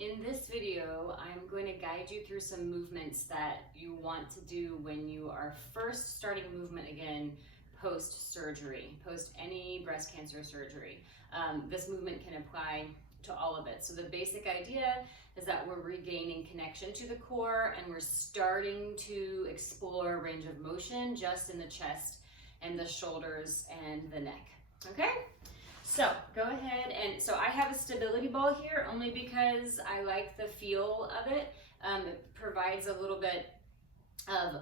In this video, I'm going to guide you through some movements that you want to do when you are first starting movement again post-surgery, post any breast cancer surgery. This movement can apply to all of it. So the basic idea is that we're regaining connection to the core and we're starting to explore range of motion just in the chest and the shoulders and the neck, okay? So go ahead and, so I have a stability ball here only because I like the feel of it. It provides a little bit of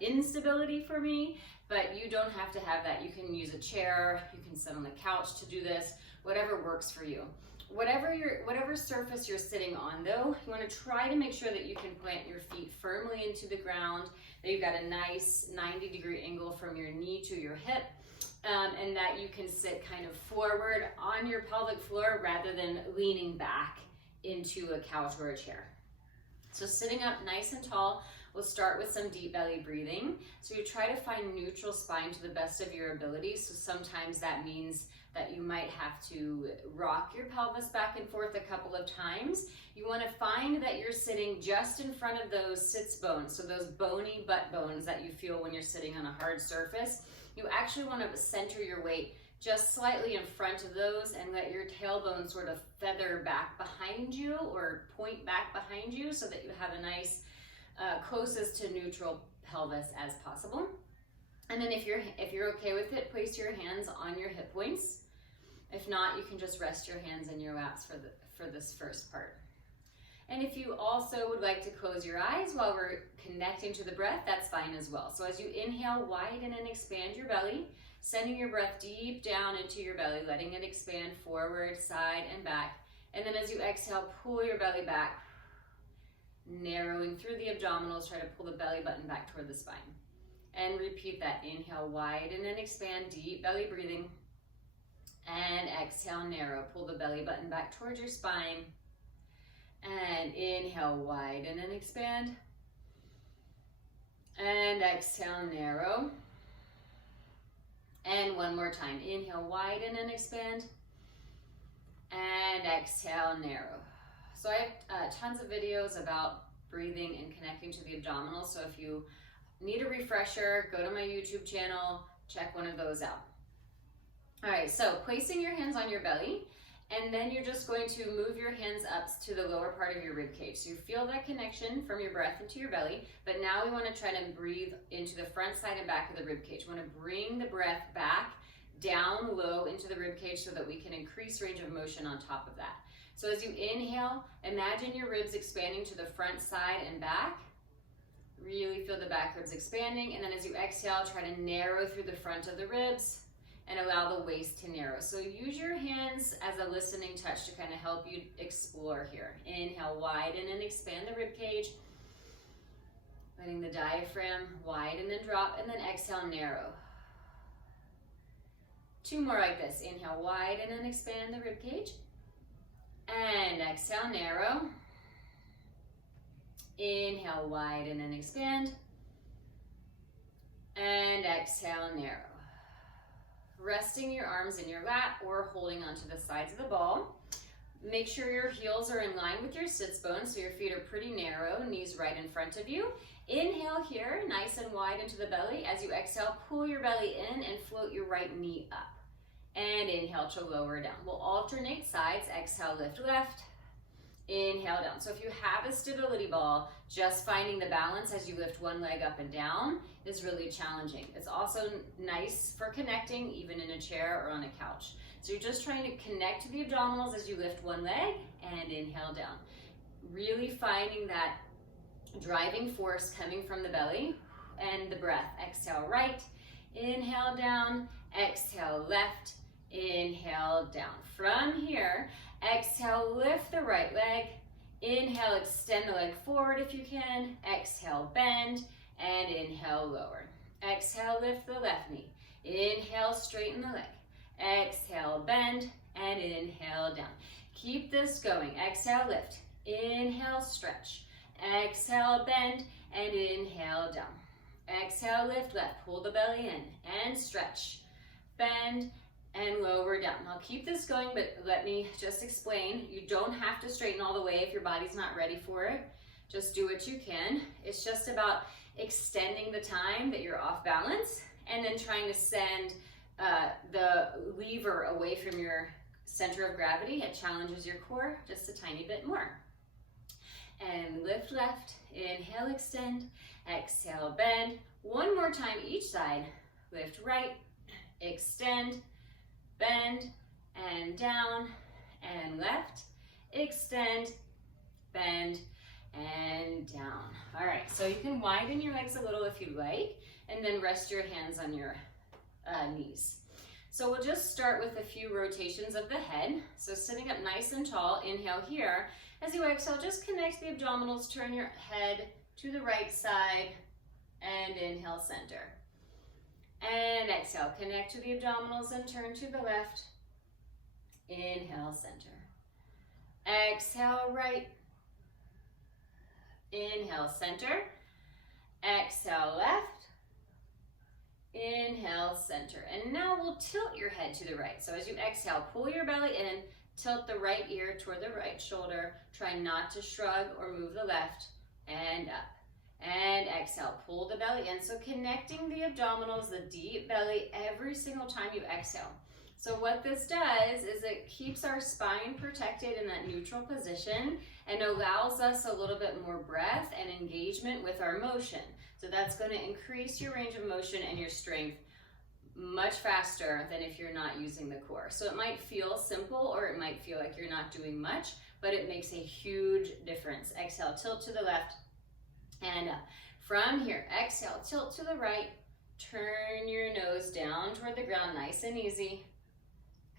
instability for me, but you don't have to have that. You can use a chair, you can sit on the couch to do this, whatever works for you. Whatever surface you're sitting on though, you want to try to make sure that you can plant your feet firmly into the ground, that you've got a nice 90-degree angle from your knee to your hip. And that you can sit kind of forward on your pelvic floor rather than leaning back into a couch or a chair. So sitting up nice and tall, we'll start with some deep belly breathing. So you try to find neutral spine to the best of your ability. So sometimes that means that you might have to rock your pelvis back and forth a couple of times. You want to find that you're sitting just in front of those sits bones, so those bony butt bones that you feel when you're sitting on a hard surface. You actually want to center your weight just slightly in front of those and let your tailbone sort of feather back behind you or point back behind you so that you have a nice closest to neutral pelvis as possible. And then if you're okay with it, place your hands on your hip points. If not, you can just rest your hands in your laps for this first part. And if you also would like to close your eyes while we're connecting to the breath, that's fine as well. So as you inhale, widen and expand your belly, sending your breath deep down into your belly, letting it expand forward, side, and back. And then as you exhale, pull your belly back, narrowing through the abdominals, try to pull the belly button back toward the spine. And repeat that. Inhale, widen and expand, deep belly breathing. And exhale, narrow. Pull the belly button back towards your spine. And inhale, widen and expand. And exhale, narrow. And one more time. Inhale, widen and expand. And exhale, narrow. So I have tons of videos about breathing and connecting to the abdominals. So if you need a refresher, go to my YouTube channel, check one of those out. All right, so placing your hands on your belly, and then you're just going to move your hands up to the lower part of your rib cage. So you feel that connection from your breath into your belly, but now we want to try to breathe into the front side and back of the rib cage. We want to bring the breath back down low into the rib cage so that we can increase range of motion on top of that. So as you inhale, imagine your ribs expanding to the front side and back. Really feel the back ribs expanding, and then as you exhale, try to narrow through the front of the ribs and allow the waist to narrow. So use your hands as a listening touch to kind of help you explore here. Inhale, widen and expand the rib cage, letting the diaphragm widen and drop, and then exhale, narrow. Two more like this. Inhale, widen and expand the rib cage, and exhale, narrow. Inhale, widen and expand, and exhale, narrow. Resting your arms in your lap or holding onto the sides of the ball. Make sure your heels are in line with your sits bones so your feet are pretty narrow, knees right in front of you. Inhale here, nice and wide into the belly. As you exhale, pull your belly in and float your right knee up. And inhale to lower down. We'll alternate sides. Exhale, lift left. Inhale down. So if you have a stability ball, just finding the balance as you lift one leg up and down is really challenging. It's also nice for connecting even in a chair or on a couch. So you're just trying to connect to the abdominals as you lift one leg and inhale down. Really finding that driving force coming from the belly and the breath. Exhale right, inhale down, exhale left, inhale down. From here, exhale, lift the right leg. Inhale, extend the leg forward if you can. Exhale, bend, and inhale, lower. Exhale, lift the left knee. Inhale, straighten the leg. Exhale, bend, and inhale, down. Keep this going. Exhale, lift. Inhale, stretch. Exhale, bend, and inhale, down. Exhale, lift left. Pull the belly in and stretch. Bend, and lower down. I'll keep this going, but let me just explain. You don't have to straighten all the way if your body's not ready for it. Just do what you can. It's just about extending the time that you're off balance and then trying to send the lever away from your center of gravity. It challenges your core just a tiny bit more. And lift left, inhale, extend, exhale, bend. One more time each side. Lift right, extend, bend, and down, and left, extend, bend, and down. All right, so you can widen your legs a little if you like, and then rest your hands on your knees. So we'll just start with a few rotations of the head. So sitting up nice and tall, inhale here. As you exhale, just connect the abdominals, turn your head to the right side, and inhale, center. And exhale, connect to the abdominals and turn to the left. Inhale, center. Exhale, right. Inhale, center. Exhale, left. Inhale, center. And now we'll tilt your head to the right. So as you exhale, pull your belly in, tilt the right ear toward the right shoulder. Try not to shrug or move the left, and up. And exhale, pull the belly in. So connecting the abdominals, the deep belly, every single time you exhale. So what this does is it keeps our spine protected in that neutral position and allows us a little bit more breath and engagement with our motion. So that's going to increase your range of motion and your strength much faster than if you're not using the core. So it might feel simple or it might feel like you're not doing much, but it makes a huge difference. Exhale, tilt to the left and up. From here, exhale, tilt to the right, turn your nose down toward the ground, nice and easy.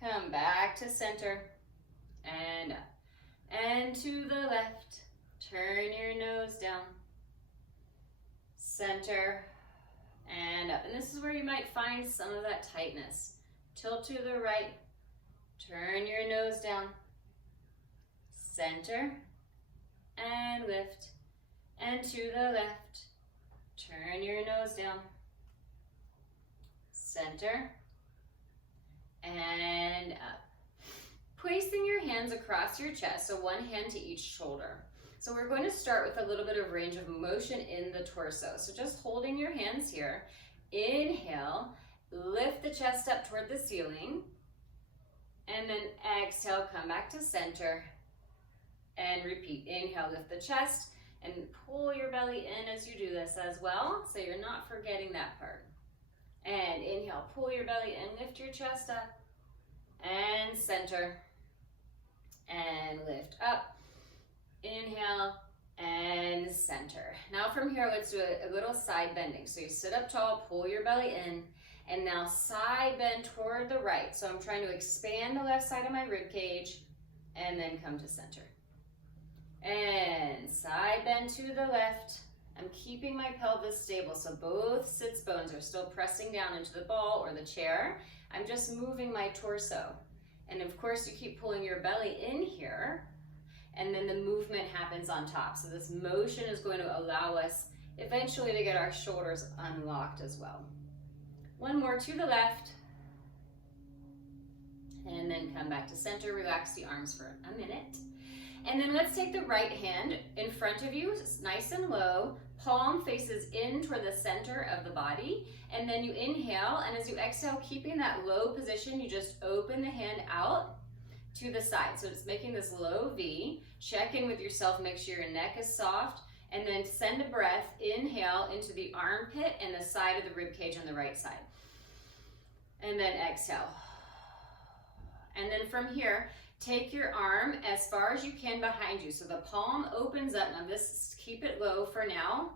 Come back to center and up. And to the left, turn your nose down. Center and up. And this is where you might find some of that tightness. Tilt to the right, turn your nose down. Center and lift. And to the left, turn your nose down. Center and up. Placing your hands across your chest, so one hand to each shoulder. So we're going to start with a little bit of range of motion in the torso. So just holding your hands here. Inhale, lift the chest up toward the ceiling. And then exhale, come back to center. And repeat. Inhale, lift the chest. And pull your belly in as you do this as well, so you're not forgetting that part. And inhale, pull your belly in, lift your chest up. And center. And lift up. Inhale and center. Now from here, let's do a little side bending. So you sit up tall, pull your belly in, and now side bend toward the right. So I'm trying to expand the left side of my rib cage and then come to center. And side bend to the left. I'm keeping my pelvis stable, so both sits bones are still pressing down into the ball or the chair. I'm just moving my torso. And of course, you keep pulling your belly in here, and then the movement happens on top. So this motion is going to allow us eventually to get our shoulders unlocked as well. One more to the left. And then come back to center. Relax the arms for a minute. And then let's take the right hand in front of you, nice and low. Palm faces in toward the center of the body. And then you inhale, and as you exhale, keeping that low position, you just open the hand out to the side. So it's making this low V. Check in with yourself, make sure your neck is soft, and then send a breath, inhale into the armpit and the side of the rib cage on the right side. And then exhale. And then from here, take your arm as far as you can behind you. So the palm opens up. Now this, keep it low for now,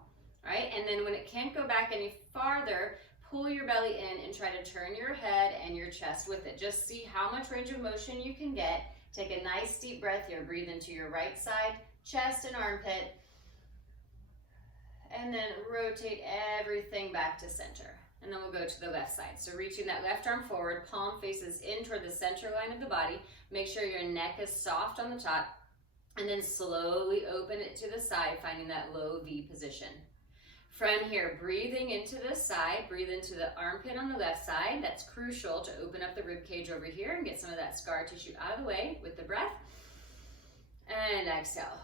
right? And then when it can't go back any farther, pull your belly in and try to turn your head and your chest with it. Just see how much range of motion you can get. Take a nice deep breath here. Breathe into your right side, chest and armpit. And then rotate everything back to center. And then we'll go to the left side. So reaching that left arm forward, palm faces in toward the center line of the body. Make sure your neck is soft on the top. And then slowly open it to the side, finding that low V position. From here, breathing into the side, breathe into the armpit on the left side. That's crucial to open up the rib cage over here and get some of that scar tissue out of the way with the breath. And exhale.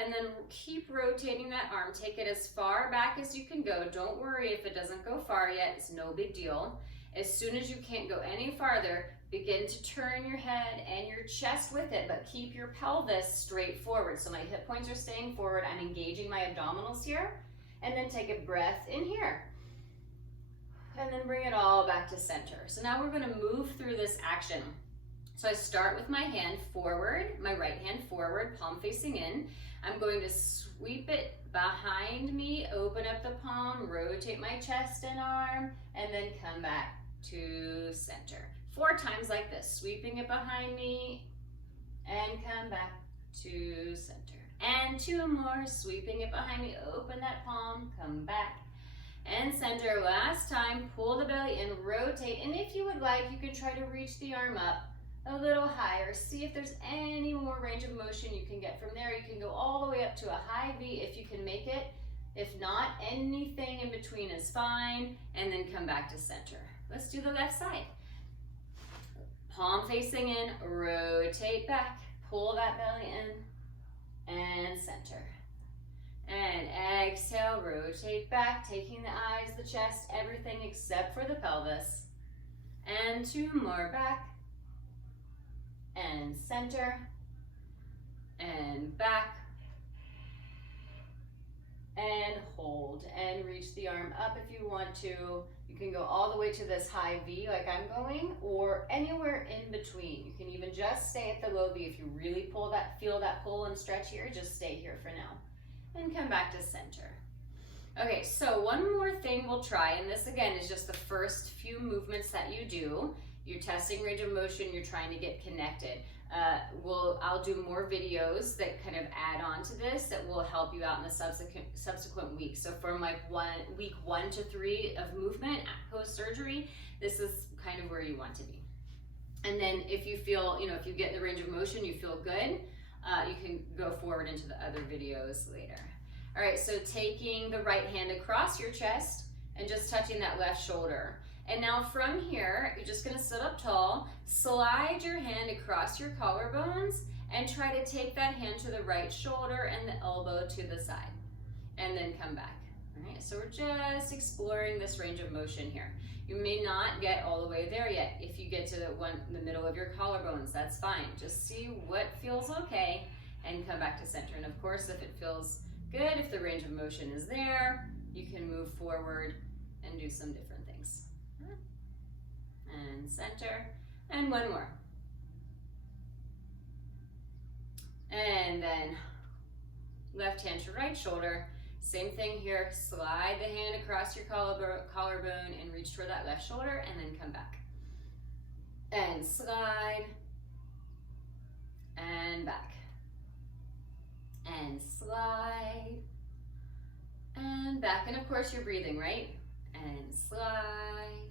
And then keep rotating that arm. Take it as far back as you can go. Don't worry if it doesn't go far yet. It's no big deal. As soon as you can't go any farther, begin to turn your head and your chest with it, but keep your pelvis straight forward. So my hip points are staying forward. I'm engaging my abdominals here. And then take a breath in here. And then bring it all back to center. So now we're going to move through this action. So I start with my hand forward, my right hand forward, palm facing in. I'm going to sweep it behind me, open up the palm, rotate my chest and arm, and then come back to center. 4 times like this, sweeping it behind me and come back to center. And 2 more, sweeping it behind me, open that palm, come back and center. Last time, pull the belly in, rotate, and if you would like, you can try to reach the arm up a little higher. See if there's any more range of motion you can get from there. You can go all the way up to a high V if you can make it. If not, anything in between is fine, and then come back to center. Let's do the left side. Palm facing in, rotate back, pull that belly in, and center. And exhale, rotate back, taking the eyes, the chest, everything except for the pelvis. And 2 more, back, and center, and back, and hold, and reach the arm up if you want to. You can go all the way to this high V like I'm going, or anywhere in between. You can even just stay at the low V if you really feel that pull and stretch here, just stay here for now. And come back to center. Okay, so one more thing we'll try, and this again is just the first few movements that you do. You're testing range of motion, you're trying to get connected. I'll do more videos that kind of add on to this that will help you out in the subsequent weeks. So from like week 1 to 3 of movement post-surgery, this is kind of where you want to be. And then if you feel, if you get in the range of motion, you feel good, you can go forward into the other videos later. All right, so taking the right hand across your chest and just touching that left shoulder. And now from here, you're just gonna sit up tall, slide your hand across your collarbones, and try to take that hand to the right shoulder and the elbow to the side, and then come back. All right, so we're just exploring this range of motion here. You may not get all the way there yet. If you get to the middle of your collarbones, that's fine. Just see what feels okay, and come back to center. And of course, if it feels good, if the range of motion is there, you can move forward and do some different things. And center, and 1 more. And then left hand to right shoulder, same thing here, slide the hand across your collarbone and reach toward that left shoulder, and then come back. And slide, and back. And slide, and back. And of course you're breathing, right? And slide,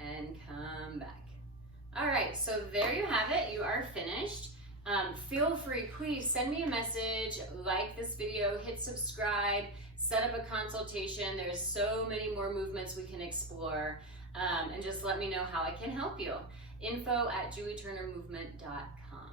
and come back. All right, so there you have it. You are finished. Feel free, please send me a message, like this video, hit subscribe, set up a consultation. There's so many more movements we can explore, and just let me know how I can help you. info@julieturnermovement.com.